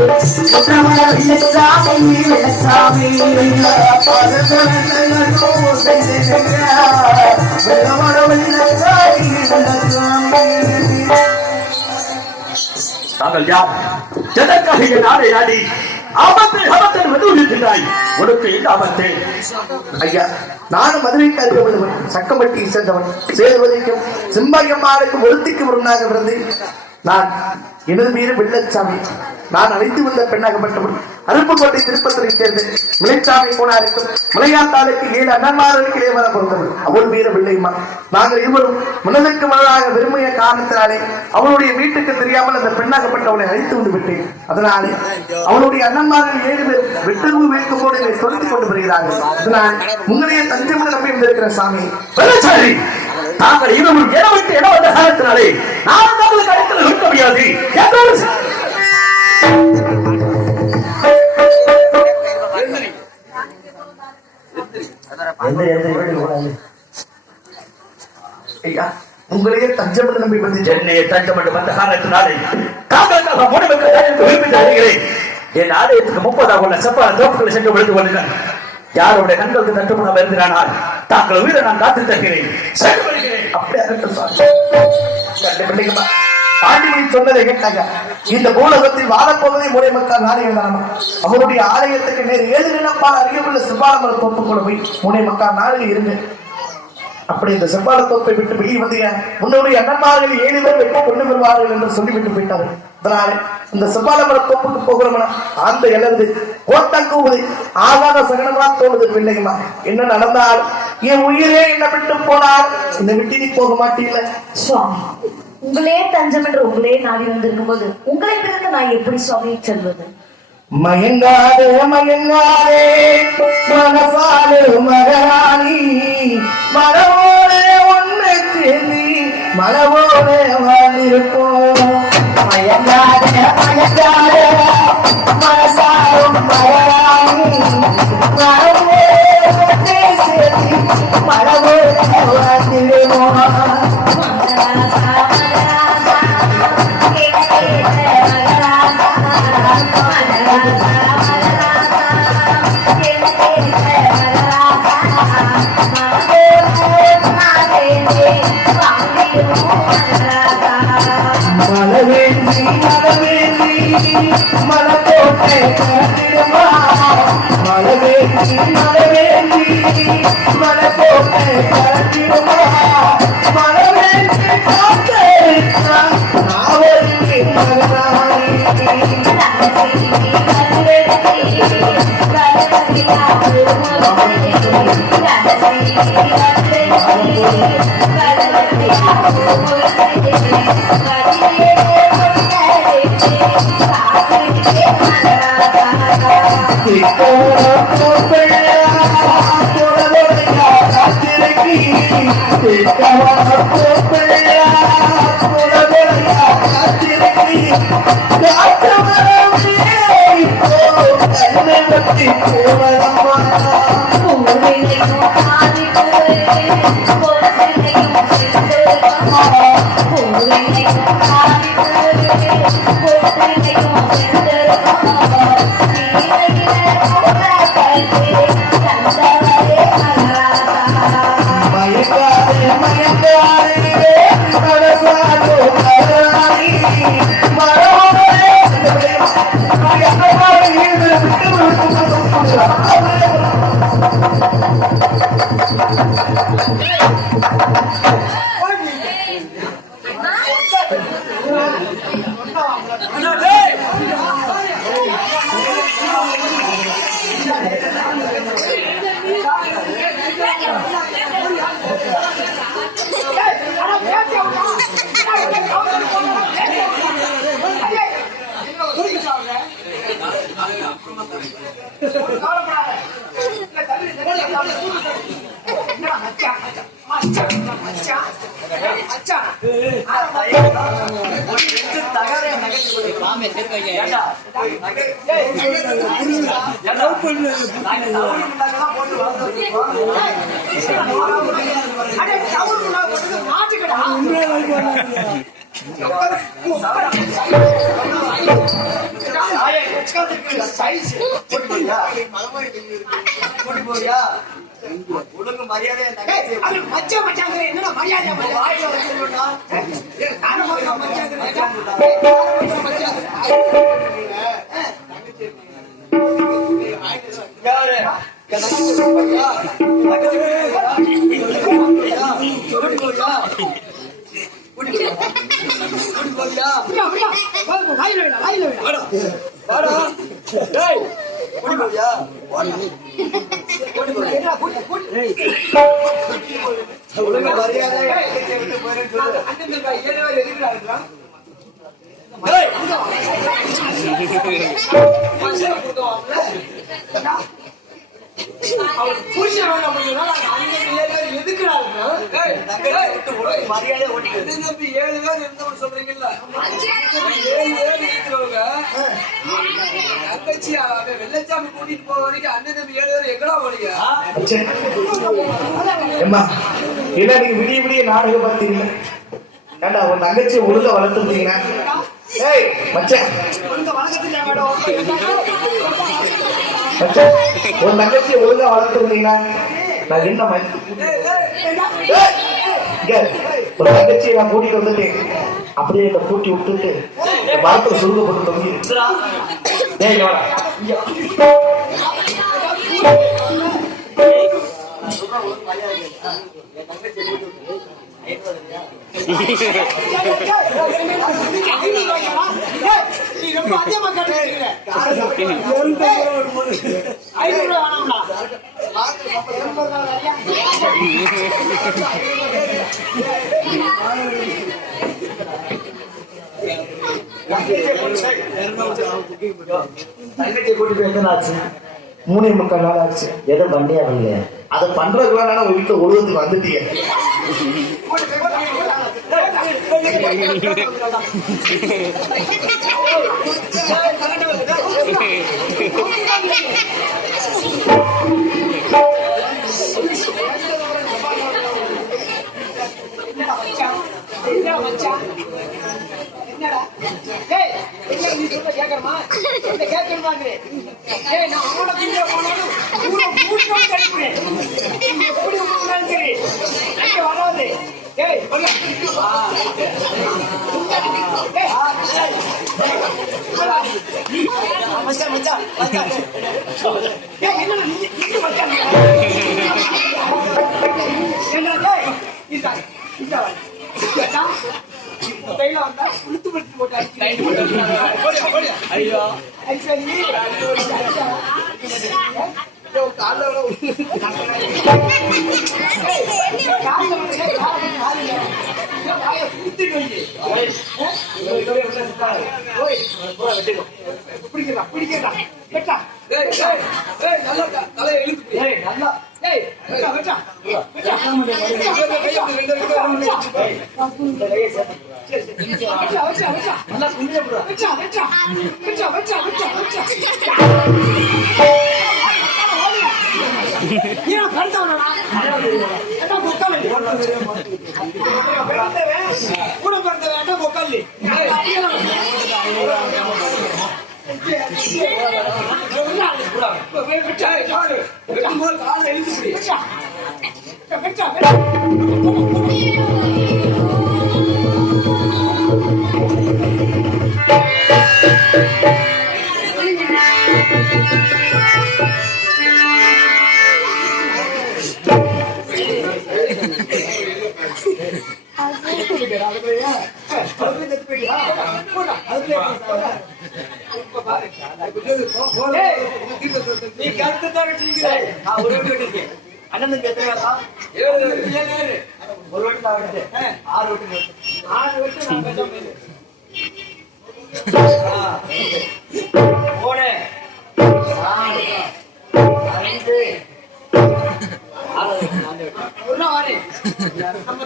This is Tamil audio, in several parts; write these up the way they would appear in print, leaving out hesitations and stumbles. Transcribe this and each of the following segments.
தாங்கள் யார்? எதற்காக என் ஆடை ஆடி ஆபத்தை ஆபத்தை மதுவிட்டாய்? உனக்கு எந்த ஆபத்து? ஐயா, நானும் மதுரைக்கு அருகப்படுவன், சக்கம்பட்டியை சேர்ந்தவன். சேர்வதற்கும் சிம்பாயம்மாளுக்கும் ஒருத்திக்கு முன்னாக பிறந்து நான் எனது மீது வெள்ளச்சாமி. நான் அழைத்து வந்த பெண்ணாகப்பட்டவன். அருப்புக்கோட்டை திருப்பத்திரை சேர்ந்து மிளைச்சாமி போனாருக்கும் மலையாத்தாளுக்கு 7 அண்ணன்மார்களுக்கு இளையவர பிறந்தவள். அவள் மீது வெள்ளையம்மா. நாங்கள் இருவரும் மனதிற்கு மனதாக விரும்பிய காரணத்தினாலே அவளுடைய வீட்டுக்கு தெரியாமல் அந்த பெண்ணாகப்பட்டவளை அழைத்து வந்து விட்டேன். அதனாலே அவளுடைய அண்ணன்மார்கள் 7 பேர் வெட்டர்வு வைக்கும் போது என்னை தொடுத்துக் கொண்டு வருகிறார்கள். அதனால் உங்களையே தஞ்சமுடன் நம்பி வந்திருக்கிற சாமி. தாங்கள் இருவரும் இடவிட்டு இடம் வந்த காலத்தினாலே நான் தங்களுக்கு அழைத்து நிற்க முடியாது. உங்களையே தஞ்சமட்டு நம்பி வந்து என்னையே தஞ்சமட்டு வந்த காரணத்தினாலே தாங்களுக்காக விரும்பி தருகிறேன். என் ஆலயத்துக்கு 30 உள்ள செப்பான தோப்புகளை சென்று விழுந்து கொள்ளுங்கள். யாருடைய கண்களுக்கு தட்டுமுகம் இருந்தானால் தாங்கள் உயிரை நான் காத்து தருகிறேன். பாண்டிமணி சொன்னதை கேட்டாங்க. இந்த பூலகத்தில் வாழப்போவதை முறை மக்கள் நாடுகிறான். அவருடைய ஆலயத்துக்கு நேர் 7 நிலப்பால் அருகேயுள்ள செவ்வாழமர தோப்புக்குள்ள போய் முனை மக்கள் நாடுக இருங்க. அப்படி இந்த செவ்வாழ தோப்பை விட்டு வெளியே வந்தீங்க, உன்னுடைய அண்ணன்மார்கள் 7 பேர் வெட்டி கொண்டு வருவார்கள் என்று சொல்லிவிட்டு போயிட்டார்கள். அதனால இந்த செவ்வாழமர தோப்புக்கு போகிறோம்னா அந்த இழந்து கோட்டங்கூவது ஆகாத சகனமா தோணுது. இல்லைங்கம்மா, என்ன நடந்தால் என் உயிரே என்ன விட்டு போனால் என்னை விட்டு நீ போக மாட்டீங்கள சுவாமி. உங்களே தஞ்சம் என்று உங்களே நாடி வந்திருக்கும் போது உங்களை பிறகு நான் எப்படி சுவாமி செல்வது? மயங்காதே மயங்காதே மனசாலே மகராணி, மனவோரே ஒன்று தேதி மனவோரே வாழ்ந்திருப்போம். மயங்காதே மயங்காதே மனசாலும் மகராணி, மனவோரே ஒன்று தேதி மனவோரே வாழ்ந்திருப்போம். மலவேந்தி மலவேந்தி மலக்கோட்டை கட்டிடுமா, மலவேந்தி மலவேந்தி மலக்கோட்டை கட்டிடுமா, மலவேந்தி காத்தேரித்தான் நாவலி மகராணி. சைஸ் போட்டு போறியா ஒழுங்கு மரியாதை என்னடா மரியாதை வெள்ளச்சாமி கூட்டிட்டு போற வரைக்கும் அண்ணன் தம்பி 7 பேர் எங்கடா போறீங்க? நீங்க விடிய விடிய நாடகம் பார்த்தீங்க. ஏண்டா உன் தங்கச்சி ஒழுங்கா வளர்த்துருந்தீங்கன்னா ஏய் மச்சான் உன் தங்கச்சி ஒழுங்கா வளர்த்துருந்தீங்கன்னா நான் என்ன ஒரு தங்கச்சியை நான் கூட்டிட்டு வந்துட்டேன். அப்படியே இதை கூட்டி விட்டுட்டு மரத்துல சுருங்க போட்டு தொங்கி தங்கச்சியை கூட்டிட்டு எத்தனை ஆச்சு? 3.25 நாள் ஆச்சு. எதை வண்டியா வரல? அதை பண்றதுக்குள்ள உங்க வீட்டுல ஒழுவத்துக்கு வந்துட்டீங்க.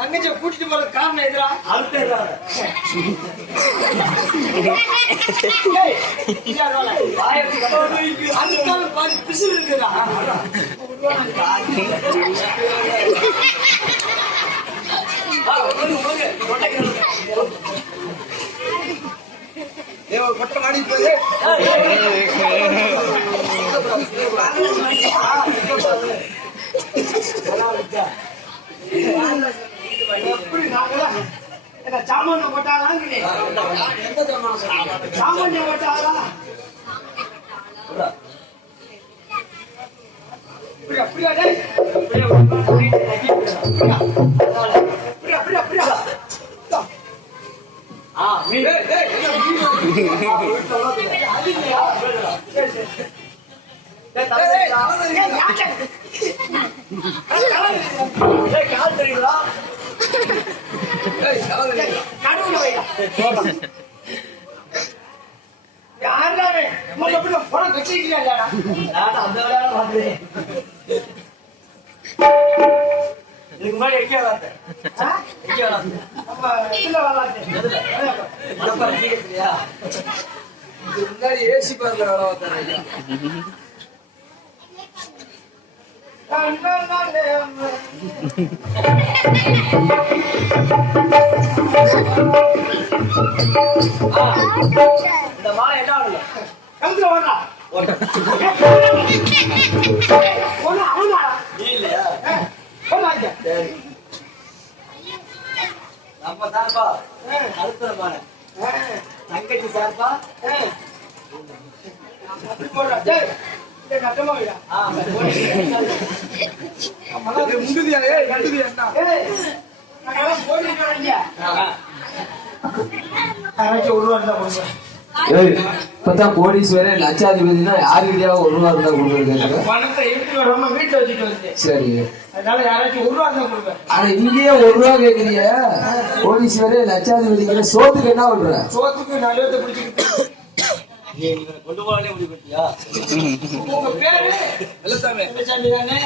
தங்கச்சியை கூட்டிட்டு போறது காரணம் எதிரா அதுக்காக பாதி பிசு இருக்குதா ஒரு கொட்டை மாடிட்டு போய் சாமான் போட்டாதான் சாமான் போட்டாதா இதுக்கு முன்னாடி எங்கே வராது முன்னாடி ஏசி பார்ல வேலை பார்த்தாரு இந்த மாலை என்ன ஆகல கழுத்துல ஓடுறா இல்லையா நம்ம சார்பா அழுத்தமான தங்கச்சி சார்பா முண்டுதியா இப்பதான் கோடீஸ்வர லட்சாதிபதினா யாருக்கிட்டயா ஒரு ரூபா இருந்தா கொடுக்குறது பணத்தை எடுத்து வராம வீட்டுல வச்சுட்டு வந்து சரி அதனால யாராச்சும் ஒரு ரூபா இருந்தா கொடுப்பேன் ஆனா இங்கேயே ஒரு ரூபா கேக்குறீங்க கோடீஸ்வர லட்சாதிபதிங்கிற சோத்துக்கு என்ன பண்ற சோத்துக்கு நல்லதை பிடிச்சிக்கிட்டு கொண்டு போவானே முடிவு பண்ணியா உங்க பேரு வெள்ளச்சாமி தானே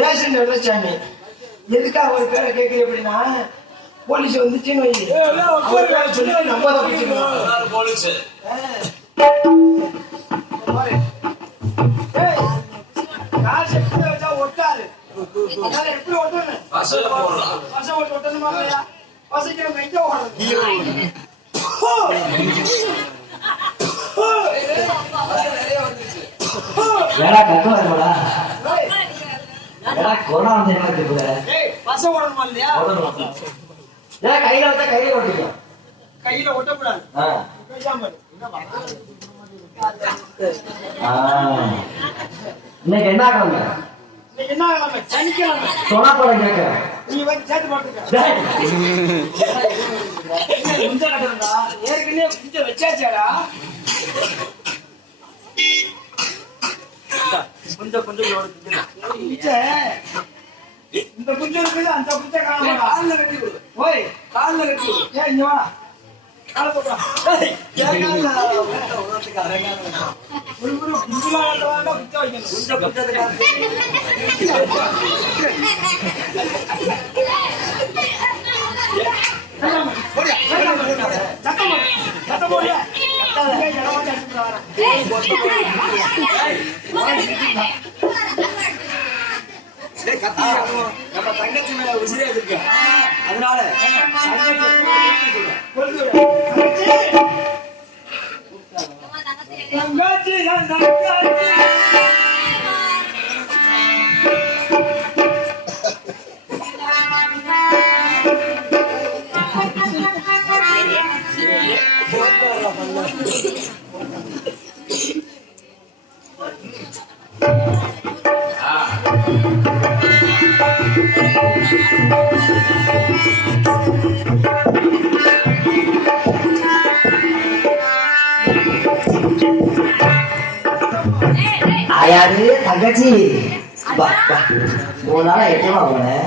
ரேஷன் வெள்ளச்சாமி எதுக்காக ஒரு பேரை கேட்குது அப்படின்னா போலீஸ் வந்துச்சுன்னு வை அவர் பேரை சொல்லி நம்ம தான் பிடிச்சிக்கணும் போலீஸ் காசு எப்படி வச்சா ஒட்டாது அதனால எப்படி ஒட்டணும் பஸ்ல போறலாம் பசங்க ஒட்டணுமா இல்லையா பசங்க மெஞ்ச ஓடணும் ஏடா கட்டு வரமாடா ஏடா கொரோனா வந்து என்ன இருக்குது பசங்க ஓடணுமா இல்லையா ஏன் கையில வச்சா கையில ஓட்டிக்கும் கையில ஒட்டக்கூடாது பேசாம இன்னைக்கு என்ன கிழமை இன்னைக்கு என்ன கிழமை சனிக்கிழமை சொன்னா படம் கேட்கிறேன் நீ வந்து சேர்த்து போட்டுக்க ஏற்கனவே கொஞ்சம் வச்சாச்சாடா கொஞ்சம் இந்த குஞ்சம் இருக்குது அந்த குஞ்ச கால கட்டி ஓய் காலில் கட்டி ஏன் இங்க வா கால போடுறா சத்தம் போடியா நம்ம தங்கச்சி மேல உசிரியா இருக்கு அதனால யாரு தங்கச்சி வா வா 3 நாளா எட்டமா போனேன்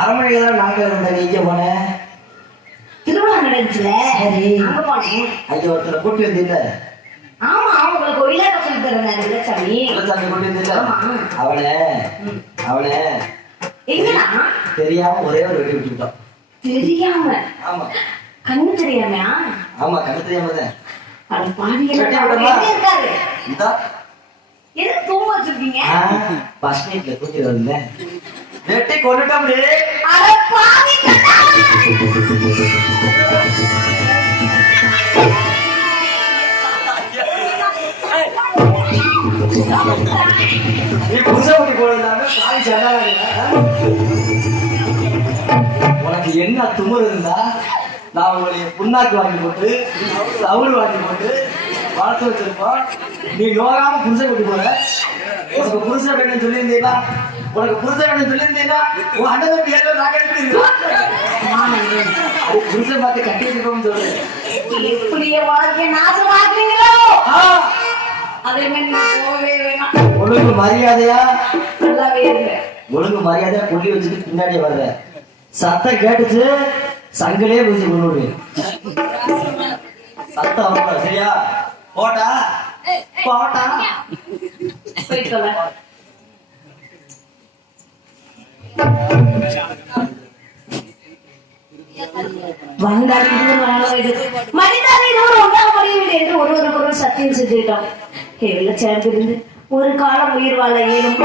அரமனையில தான் நாங்க இருந்தேன் நீங்க போனேன் திருவிழா நடந்துச்சுல சரி அங்க போனேன் அங்க ஒருத்தரை கூட்டி வந்தீங்க ஆமா உங்களுக்கு ஒரு இலக்க சொல்லி தரேன் வெள்ளச்சாமி வெள்ளச்சாமி கூட்டி வந்தீங்க அவனை எங்கடா தெரியாம ஒரே ஒரு வெடி விட்டுட்டோம் தெரியாம ஆமா கண்ணு தெரியாமையா ஆமா கண்ணு தெரியாம தான் அது பாதி இருக்காரு இதா எதுக்கு தூங்க வச்சிருக்கீங்க பஸ் நைட்ல கூட்டி வந்தேன் வெட்டி கொண்டுட்டோம். அட பாவி கண்ணா! நீ புதுசப்பட்டி போடுறாங்க காய் சண்டாங்க. உனக்கு என்ன துமுறு இருந்தா நான் உங்களுடைய புண்ணாக்கு வாங்கி போட்டு தவுள் வாங்கி போட்டு வளர்த்து வச்சிருப்போம். நீ யோகாம புதுசை கூட்டி போற. உனக்கு புதுசை வேணும்னு சொல்லியிருந்தீங்களா? உனக்கு புதுசை வேணும்னு சொல்லியிருந்தீங்களா? உன் அண்ணன் பேர்ல நாங்க எடுத்து புதுசை பார்த்து கட்டி வச்சிருக்கோம்னு சொல்லு. எப்படிய வாழ்க்கை நாசமாக்குறீங்களோ அதே மாதிரி போகவே வேணாம். ஒழுங்கு மரியாதையா நல்லாவே இல்லை. ஒழுங்கு மரியாதையா புள்ளி வச்சுட்டு பின்னாடியே வர்ற. சத்தம் கேட்டுச்சு சங்கிலே பூஜை கொண்டு சத்தம் வரல. சரியா? போட்டா போட்டா போயிட்டு வரேன். ஒருவருக்கொரு சத்தியம் செஞ்சுக்கிட்டோம். எல்லாம் சேர்ந்திருந்து ஒரு காலம் உயிர் வாழ இயலும்.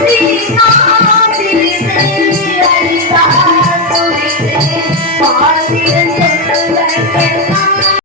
Krishna